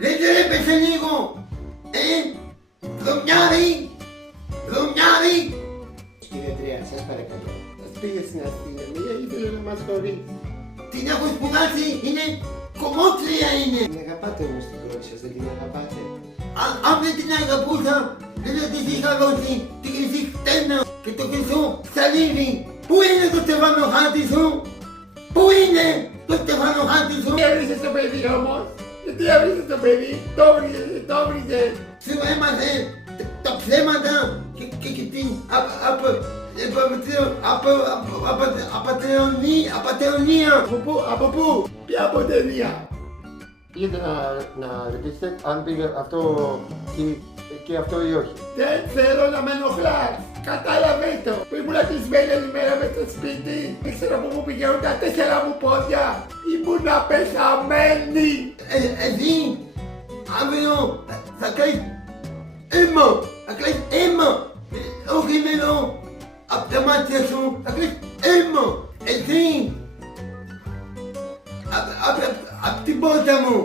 Δεν τρέπεσαι λίγο! Βρωμιάρη! Βρωμιάρη! Κύριε Τρία, σας παρακαλώ. Ας πήγε στην αστυνομία, ήθελε να μας χωρίσει. Την έχω σπουδάσει, είναι κομμότρια είναι! Την αγαπάτε όμως την κόρη σας, δεν την αγαπάτε? Αν δεν την αγαπούσα, δεν θα της είχα δώσει τη χρυσή στένα και το χρυσό ψαλίδι. Πού είναι το στεφανοχάτι σου? Πού είναι το στεφανοχάτι σου? Τι έβρισες το παιδί όμως? Γιατί έβρισες το παιδί? Το έβρισες. Σου έμαθε τα ψέματα και την απατεωνία. Από πού? Ποια αποτελεία? Πήγαινε να ρωτήσετε αν πήγε αυτό και αυτό ή όχι. Δεν θέλω να με ενοχλάς. Κατάλαβες το. Που ήμουν κλεισμένη όλη μέρα μες στο σπίτι. Δεν ξέρω πού μου πηγαίνουν τα 4 μου πόδια. Ήμουνα πεθαμένη. Εσύ αύριο θα κάνεις αίμα. Θα κάνεις αίμα. Όχι νερό. Απ' τα μάτια σου θα κάνεις αίμα. Εσύ απ' την πόρτα μου.